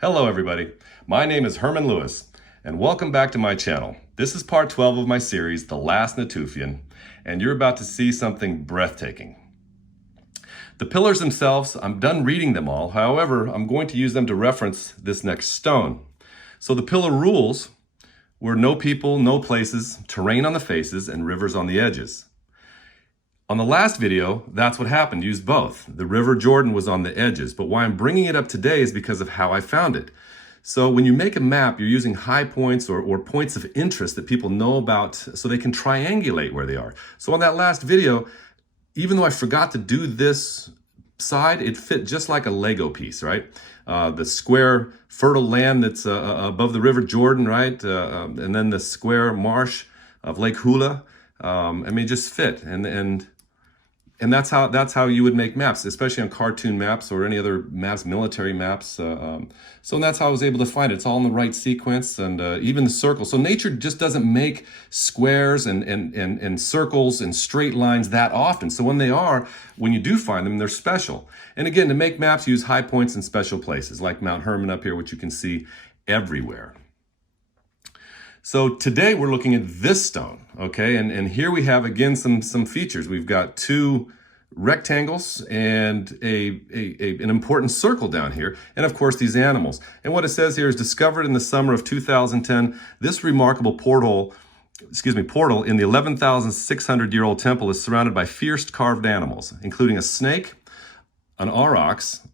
Hello everybody, my name is Herman Lewis and welcome back to my channel. This is part 12 of my series, The Last Natufian, and you're about to see something breathtaking. The pillars themselves, I'm done reading them all, however, I'm going to use them to reference this next stone. So the pillar rules were no people, no places, terrain on the faces, and rivers on the edges. On the last video, that's what happened, used both. The River Jordan was on the edges, but why I'm bringing it up today is because of how I found it. So when you make a map, you're using high points or points of interest that people know about so they can triangulate where they are. So on that last video, even though I forgot to do this side, it fit just like a Lego piece, right? The square fertile land that's above the River Jordan, right? And then the square marsh of Lake Hula. I mean, it just fit. And that's how you would make maps, especially on cartoon maps or any other maps, military maps. So that's how I was able to find it. It's all in the right sequence, and even the circle. So nature just doesn't make squares and circles and straight lines that often. So when you do find them, they're special. And again, to make maps, use high points in special places, like Mount Herman up here, which you can see everywhere. So today we're looking at this stone, okay? And here we have, again, some features. We've got two rectangles and an important circle down here, and of course these animals. And what it says here is discovered in the summer of 2010, this remarkable portal in the 11,600-year-old temple is surrounded by fierce carved animals, including a snake, an aurochs,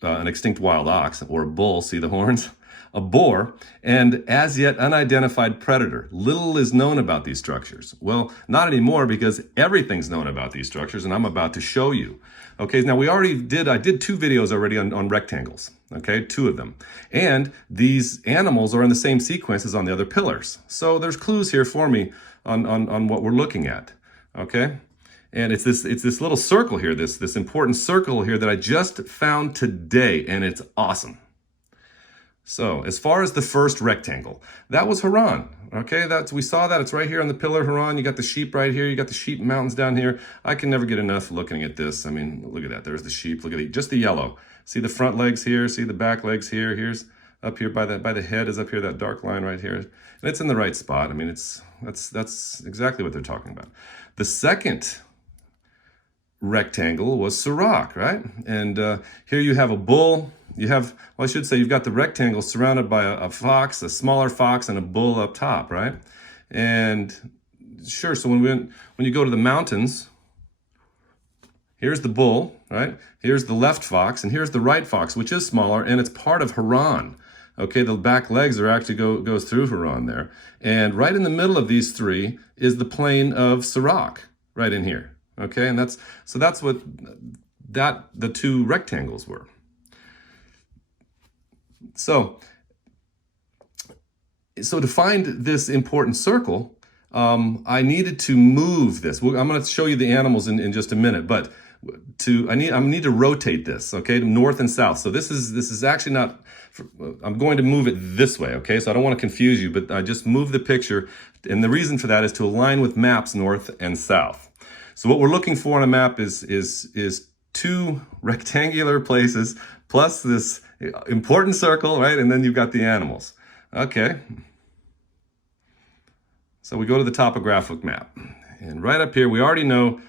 an extinct wild ox, or a bull, see the horns? A boar, and as yet unidentified predator. Little is known about these structures. Well, not anymore, because everything's known about these structures, and I'm about to show you. Okay, now I did two videos already on rectangles, okay, two of them. And these animals are in the same sequence as on the other pillars. So there's clues here for me on what we're looking at, okay? And it's this little circle here, this important circle here that I just found today, and it's awesome. So as far as the first rectangle, that was Harran. Okay, we saw that. It's right here on the pillar, Harran. You got the sheep right here. You got the sheep mountains down here. I can never get enough looking at this. I mean, look at that. There's the sheep. Look at just the yellow. See the front legs here. See the back legs here. Here's up here by the head is up here, that dark line right here. And it's in the right spot. I mean, that's exactly what they're talking about. The second rectangle was Suruc, right? And here you have a bull. You've got the rectangle surrounded by a fox, a smaller fox, and a bull up top, right? And sure, so when you go to the mountains, here's the bull, right? Here's the left fox, and here's the right fox, which is smaller, and it's part of Harran. Okay, the back legs are actually goes through Harran there. And right in the middle of these three is the plain of Suruc, right in here. Okay, and that's what the two rectangles were. So to find this important circle, I needed to move this. I'm going to show you the animals in just a minute, but I need to rotate this, okay, to north and south. So this is actually not. I'm going to move it this way, okay. So I don't want to confuse you, but I just move the picture, and the reason for that is to align with maps north and south. So what we're looking for on a map is two rectangular places plus this important circle, right? And then you've got the animals. Okay. So we go to the topographic map. And right up here, we already know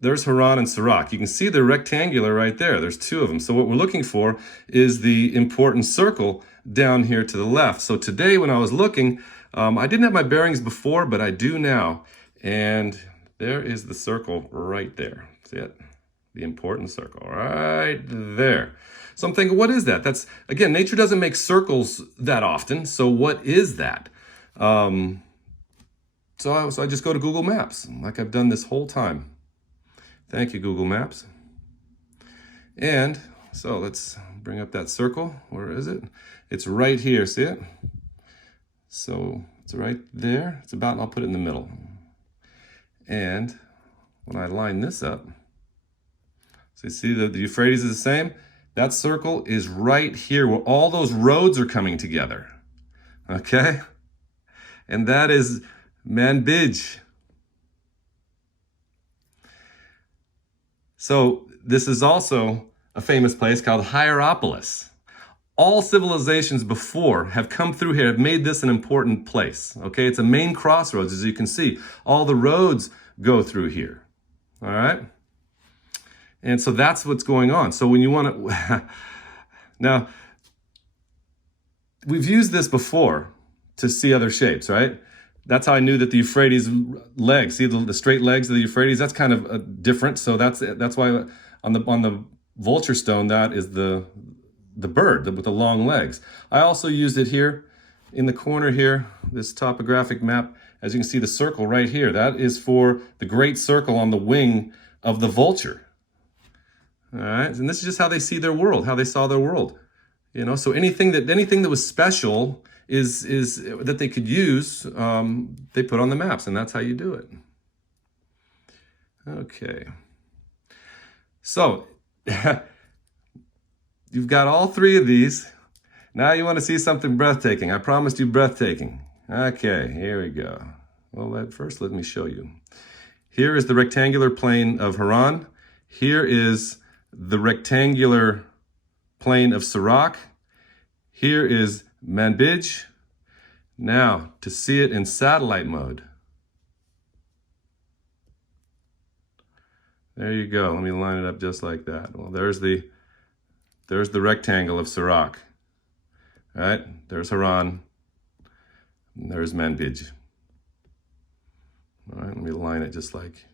there's Harran and Suruc. You can see the rectangular right there. There's two of them. So what we're looking for is the important circle down here to the left. So today when I was looking, I didn't have my bearings before, but I do now. And there is the circle right there. See it? The important circle right there. So I'm thinking, what is that? That's, again, nature doesn't make circles that often. So what is that? So I just go to Google Maps, like I've done this whole time. Thank you, Google Maps. And so let's bring up that circle. Where is it? It's right here, see it? So it's right there. I'll put it in the middle. And when I line this up, so you see the Euphrates is the same? That circle is right here where all those roads are coming together, okay? And that is Manbij. So this is also a famous place called Hierapolis. All civilizations before have come through here, have made this an important place. Okay, it's a main crossroads, as you can see. All the roads go through here. All right, and so that's what's going on. So when you want to, now, we've used this before to see other shapes, right? That's how I knew that the Euphrates legs, see the straight legs of the Euphrates, that's kind of different. So that's why on the vulture stone, that is the bird with the long legs. I also used it here in the corner here, this topographic map. As you can see, the circle right here, that is for the great circle on the wing of the vulture. All right, and this is just how they see their world, how they saw their world. You know, so anything that was special is that they could use, they put on the maps, and that's how you do it. Okay. So you've got all three of these. Now you want to see something breathtaking. I promised you breathtaking. Okay, here we go. Well, first let me show you. Here is the rectangular plain of Harran. Here is the rectangular plain of Suruc. Here is Manbij. Now, to see it in satellite mode. There you go. Let me line it up just like that. Well, there's the rectangle of Suruc. All right, there's Harran. And there's Manbij. All right, let me line it just like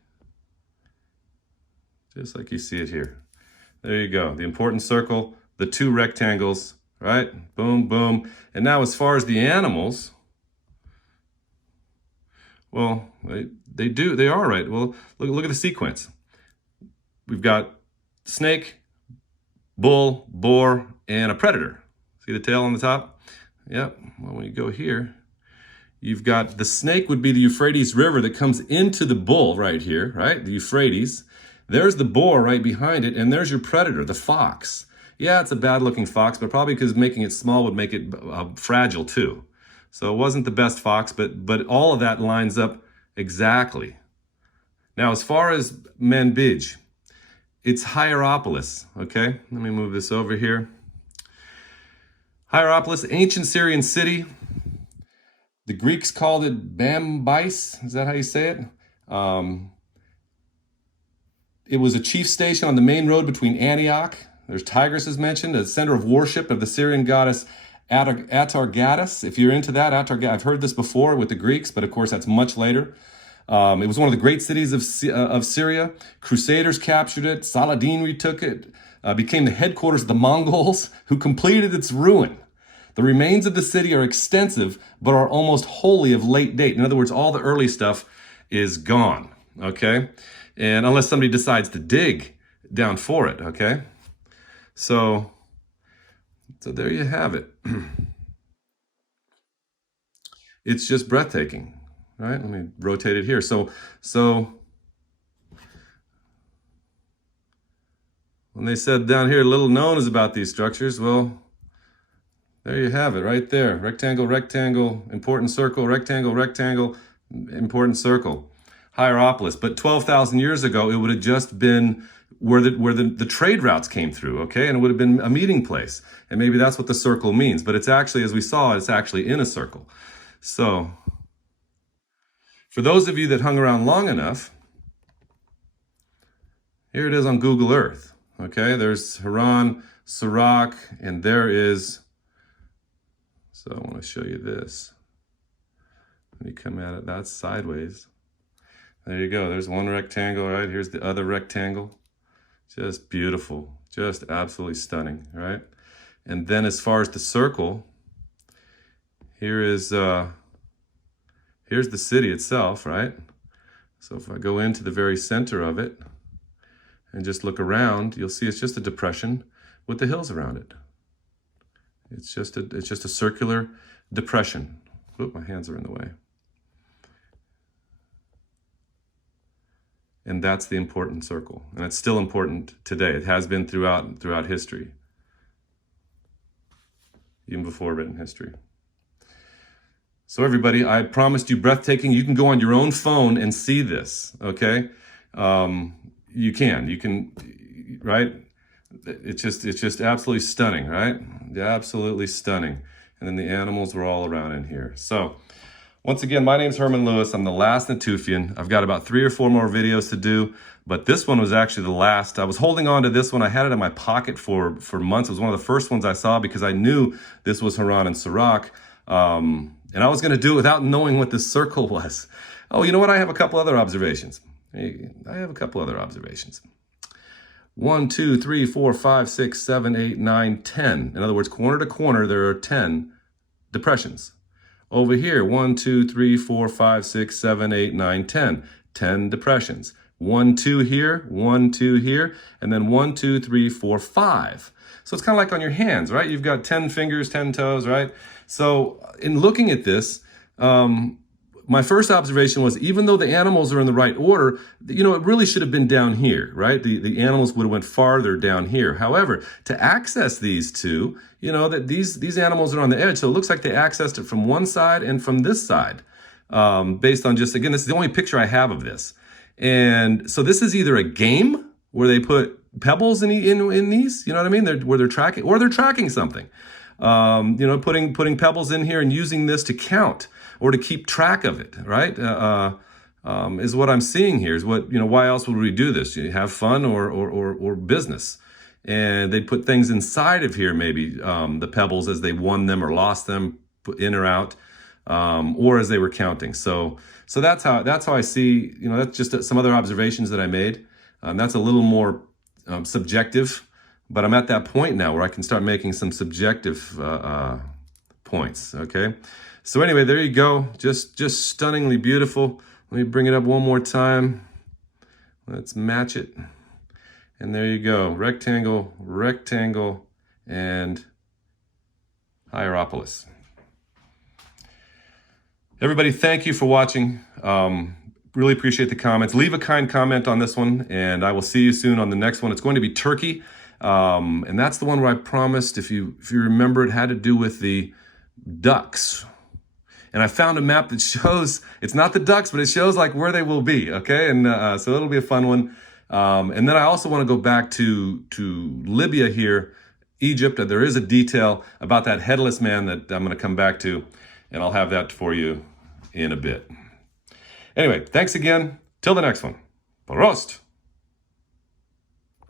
you see it here. There you go. The important circle, the two rectangles, right? Boom, boom. And now as far as the animals, well, they are right. Well, look at the sequence. We've got snake, bull, boar, and a predator. See the tail on the top? Yep. Well, when you go here, you've got the snake would be the Euphrates River that comes into the bull right here, right? The Euphrates. There's the boar right behind it, and there's your predator, the fox. Yeah, it's a bad-looking fox, but probably because making it small would make it fragile too. So it wasn't the best fox, but all of that lines up exactly. Now, as far as Manbij, it's Hierapolis, okay? Let me move this over here. Hierapolis, ancient Syrian city. The Greeks called it Bambais. Is that how you say it? It was a chief station on the main road between Antioch. There's Tigris is mentioned, a center of worship of the Syrian goddess Atargatis. If you're into that, I've heard this before with the Greeks, but of course that's much later. It was one of the great cities of Syria. Crusaders captured it. Saladin retook it. Became the headquarters of the Mongols, who completed its ruin. The remains of the city are extensive, but are almost wholly of late date. In other words, all the early stuff is gone, okay? And unless somebody decides to dig down for it, okay? So there you have it. It's just breathtaking, right? Let me rotate it here. So when they said down here, little known is about these structures, well, there you have it right there. Rectangle, rectangle, important circle, rectangle, rectangle, important circle. Hierapolis. But 12,000 years ago, it would have just been where the trade routes came through, okay? And it would have been a meeting place. And maybe that's what the circle means. But it's actually, as we saw, it's actually in a circle. So for those of you that hung around long enough, here it is on Google Earth, okay? There's Harran, Suruc, and there is... So I want to show you this. Let me come at it, that's sideways. There you go, there's one rectangle, right? Here's the other rectangle. Just beautiful, just absolutely stunning, right? And then as far as the circle, here's the city itself, right? So if I go into the very center of it and just look around, you'll see it's just a depression with the hills around it. It's just a circular depression. Oop, my hands are in the way. And that's the important circle. And it's still important today. It has been throughout history. Even before written history. So everybody, I promised you breathtaking. You can go on your own phone and see this, okay? You can, right? it's just absolutely stunning, right? Absolutely stunning. And then the animals were all around in here. So once again, my name's Herman Lewis. I'm the last Natufian. I've got about 3 or 4 more videos to do, but this one was actually the last. I was holding on to this one. I had it in my pocket for months. It was one of the first ones I saw because I knew this was Harran and Suruc. And I was going to do it without knowing what this circle was. Oh, you know what? I have a couple other observations. 1, 2, 3, 4, 5, 6, 7, 8, 9, 10. In other words, corner to corner, there are 10 depressions. Over here, 1, 2, 3, 4, 5, 6, 7, 8, 9, 10. 10 depressions. 1, 2 here, 1, 2 here, and then 1, 2, 3, 4, 5. So it's kind of like on your hands, right? You've got 10 fingers, 10 toes, right? So in looking at this, my first observation was, even though the animals are in the right order, you know, it really should have been down here, right? The animals would have went farther down here. However, to access these two, you know, that these animals are on the edge, so it looks like they accessed it from one side and from this side, based on just, again, this is the only picture I have of this. And so this is either a game where they put pebbles in these, you know what I mean? Where they're tracking, or they're tracking something. You know, putting pebbles in here and using this to count or to keep track of it, right? Is what I'm seeing here. Is what, you know, why else would we do this? You have fun or business. And they put things inside of here, maybe the pebbles as they won them or lost them, put in or out, or as they were counting. So that's how I see, you know, that's just some other observations that I made. That's a little more subjective. But I'm at that point now where I can start making some subjective points, okay? So anyway, there you go. Just stunningly beautiful. Let me bring it up one more time. Let's match it. And there you go. Rectangle, rectangle, and Hierapolis. Everybody, thank you for watching. Really appreciate the comments. Leave a kind comment on this one, and I will see you soon on the next one. It's going to be Turkey. And that's the one where I promised, if you remember, it had to do with the ducks. And I found a map that shows, it's not the ducks, but it shows like where they will be, okay? And so it'll be a fun one. And then I also want to go back to Libya here, Egypt. There is a detail about that headless man that I'm going to come back to, and I'll have that for you in a bit. Anyway, thanks again. Till the next one. Prost!